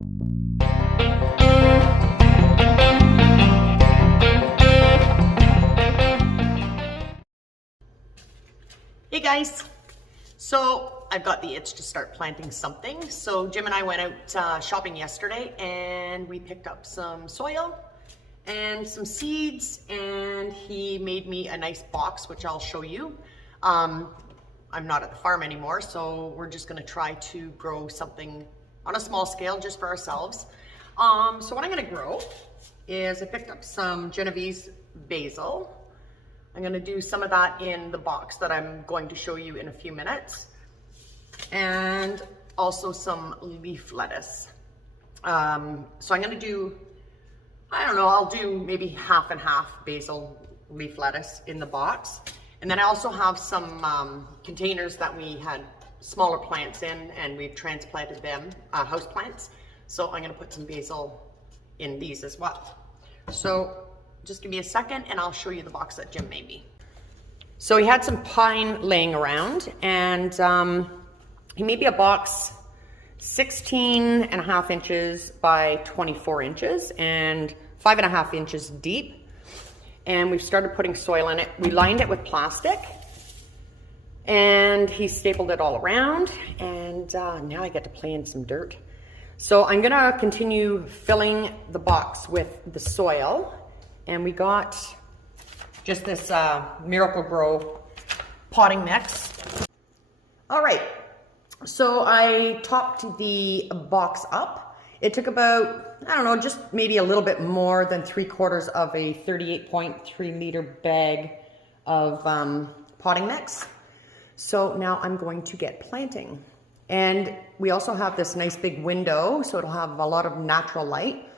Hey guys, so I've got the itch to start planting something. So Jim and I went out shopping yesterday and we picked up some soil and some seeds, and he made me a nice box, which I'll show you. I'm not at the farm anymore, so we're just gonna try to grow something on a small scale just for ourselves. So what I'm gonna grow is I picked up some Genovese basil. I'm gonna do some of that in the box that I'm going to show you in a few minutes. And also some leaf lettuce. So I'm gonna do, I don't know, I'll do maybe half and half basil, leaf lettuce in the box. And then I also have some containers that we had smaller plants in, and we've transplanted them, house plants. So I'm gonna put some basil in these as well. So just give me a second and I'll show you the box that Jim made me. So he had some pine laying around, and he made me a box 16.5 inches by 24 inches and 5.5 inches deep. And we've started putting soil in it. We lined it with plastic and he stapled it all around, and now I get to play in some dirt. So I'm gonna continue filling the box with the soil. And we got just this Miracle-Gro potting mix. All right, so I topped the box up. It took about, I don't know, just maybe a little bit more than 3/4 of a 38.3 liter bag of potting mix. So now I'm going to get planting. And we also have this nice big window, so it'll have a lot of natural light.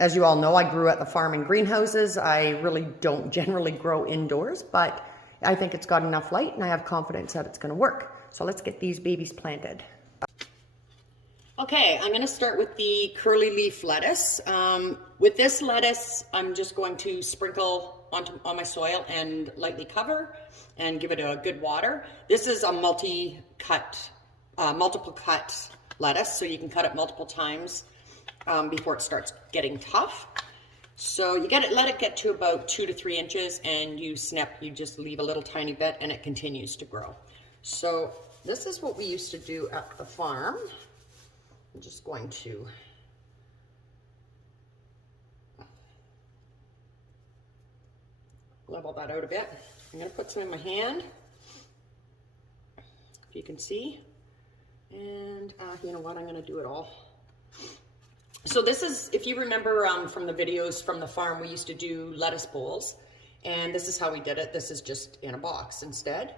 As you all know, I grew at the farm in greenhouses. I really don't generally grow indoors, but I think it's got enough light and I have confidence that it's gonna work. So let's get these babies planted. Okay, I'm gonna start with the curly leaf lettuce. With this lettuce, I'm just going to sprinkle on my soil and lightly cover and give it a good water. This is a multiple cut lettuce, so you can cut it multiple times before it starts getting tough. So you let it get to about 2 to 3 inches, and you just leave a little tiny bit and it continues to grow. So this is what we used to do at the farm. I'm just going to level that out a bit. I'm gonna put some in my hand, if you can see. And you know what, I'm gonna do it all. So this is, if you remember from the videos from the farm, we used to do lettuce bowls, and this is how we did it. This is just in a box instead.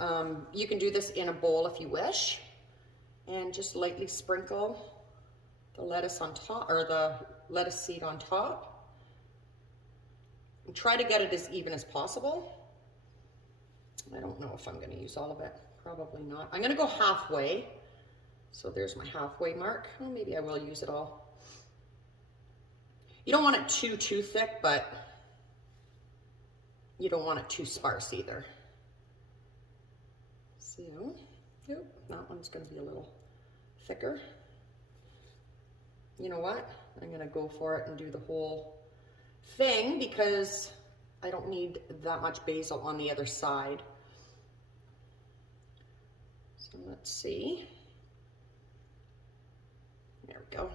You can do this in a bowl if you wish, and just lightly sprinkle the lettuce on top, or the lettuce seed on top. And try to get it as even as possible. I don't know if I'm going to use all of it. Probably not. I'm going to go halfway. So there's my halfway mark. Well, maybe I will use it all. You don't want it too thick, but you don't want it too sparse either. So, yep, that one's going to be a little thicker. You know what? I'm going to go for it and do the whole thing because I don't need that much basil on the other side. So let's see. There we go.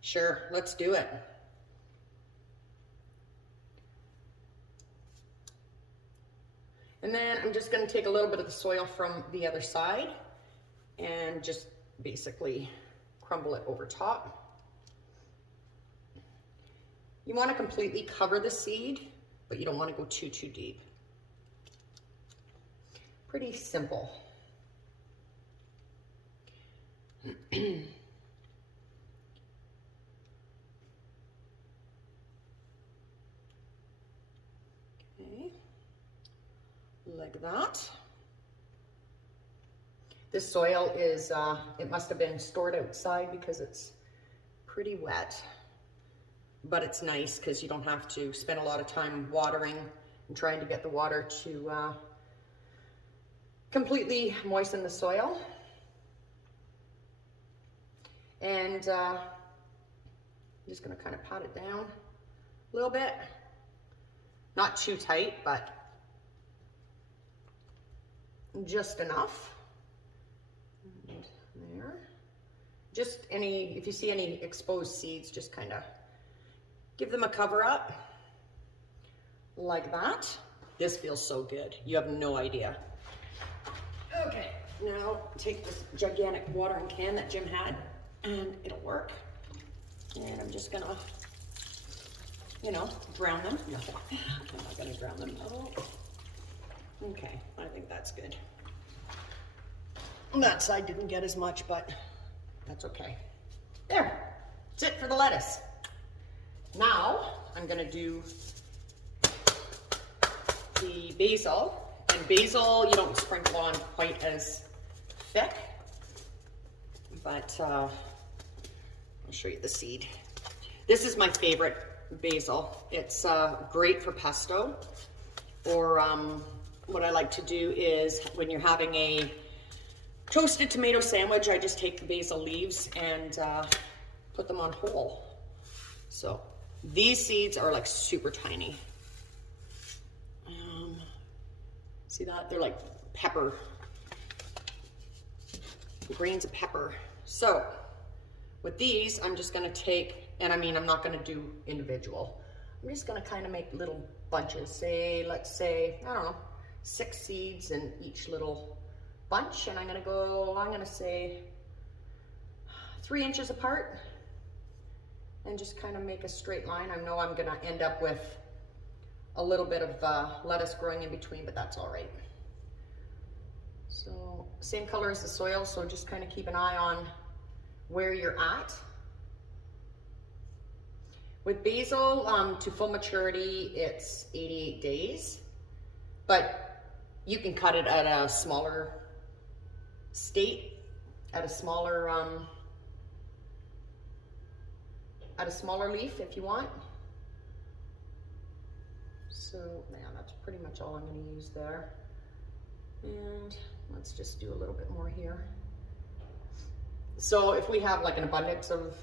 Sure, let's do it. And then I'm just going to take a little bit of the soil from the other side and just basically crumble it over top. You want to completely cover the seed, but you don't want to go too deep. Pretty simple. Okay, like that. This soil is, it must have been stored outside because it's pretty wet. But it's nice because you don't have to spend a lot of time watering and trying to get the water to completely moisten the soil. And I'm just gonna kind of pat it down a little bit. Not too tight, but just enough. And there. Just if you see any exposed seeds, just kind of give them a cover up like that. This feels so good. You have no idea. Okay, now take this gigantic watering can that Jim had, and it'll work. And I'm just gonna, drown them. No, I'm not gonna drown them. Oh. Okay, I think that's good. That side didn't get as much, but that's okay. There, that's it for the lettuce. Now I'm gonna do the basil. And basil, you don't sprinkle on quite as thick, but I'll show you the seed. This is my favorite basil. It's great for pesto, or what I like to do is when you're having a toasted tomato sandwich, I just take the basil leaves and put them on whole. So these seeds are like super tiny. See that? They're like pepper, grains of pepper. So with these, I'm just gonna take, and I'm not gonna do individual. I'm just gonna kind of make little bunches. Let's say, I don't know, 6 seeds in each little bunch. And I'm gonna say 3 inches apart and just kind of make a straight line. I know I'm gonna end up with a little bit of lettuce growing in between, but that's all right. So same color as the soil, so just kind of keep an eye on where you're at. With basil, to full maturity, it's 88 days, but you can cut it at a smaller state, at a smaller leaf if you want. So yeah, that's pretty much all I'm going to use there. And let's just do a little bit more here. So if we have like an abundance of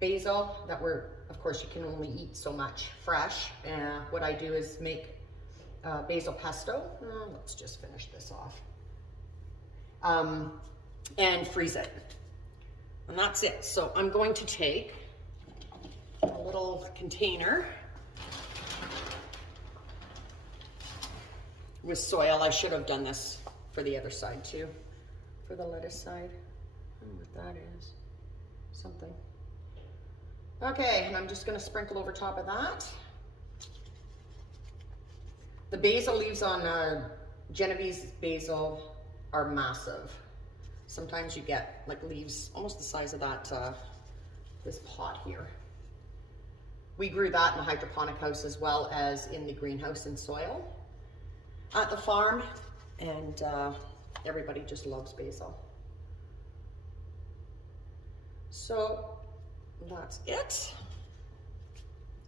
basil that of course you can only eat so much fresh, what I do is make basil pesto. Let's just finish this off. And freeze it. And that's it. So I'm going to take a little container with soil. I should have done this for the other side too, for the lettuce side. I don't know what that is. Something. Okay, and I'm just going to sprinkle over top of that. The basil leaves on Genovese basil are massive. Sometimes you get like leaves almost the size of that this pot here. We grew that in the hydroponic house as well as in the greenhouse in soil at the farm, and everybody just loves basil. So that's it.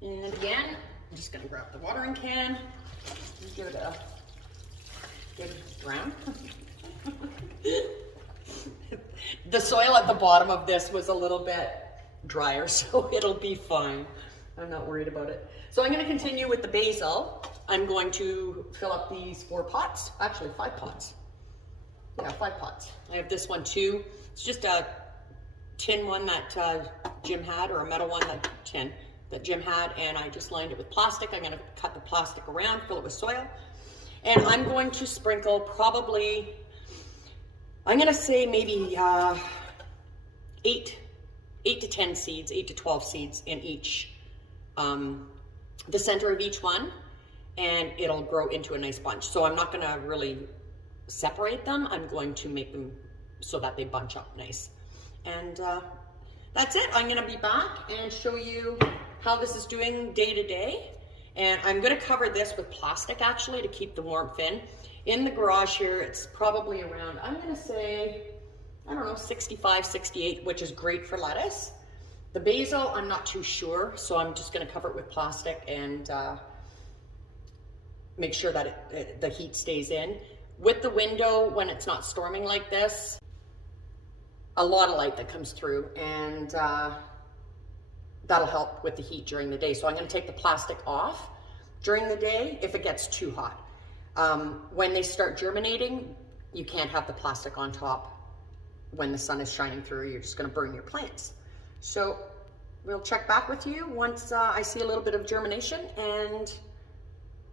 And again, I'm just gonna grab the watering can and give it a good drown. The soil at the bottom of this was a little bit drier, so it'll be fine. I'm not worried about it. So I'm gonna continue with the basil. I'm going to fill up these 4 pots, actually 5 pots. Yeah, 5 pots. I have this one too. It's just a tin one that Jim had, or a metal one that Jim had, and I just lined it with plastic. I'm gonna cut the plastic around, fill it with soil, and I'm going to sprinkle probably, I'm gonna say maybe 8 to 10 seeds, 8 to 12 seeds in each, the center of each one, and it'll grow into a nice bunch. So I'm not gonna really separate them. I'm going to make them so that they bunch up nice. And that's it. I'm gonna be back and show you how this is doing day to day. And I'm gonna cover this with plastic actually to keep the warmth in. In the garage here, it's probably around, I'm gonna say, I don't know, 65, 68, which is great for lettuce. The basil, I'm not too sure, so I'm just gonna cover it with plastic and make sure that the heat stays in. With the window, when it's not storming like this, a lot of light that comes through, and that'll help with the heat during the day. So I'm going to take the plastic off during the day if it gets too hot. When they start germinating, you can't have the plastic on top when the sun is shining through. You're just going to burn your plants. So we'll check back with you once I see a little bit of germination, and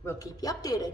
we'll keep you updated.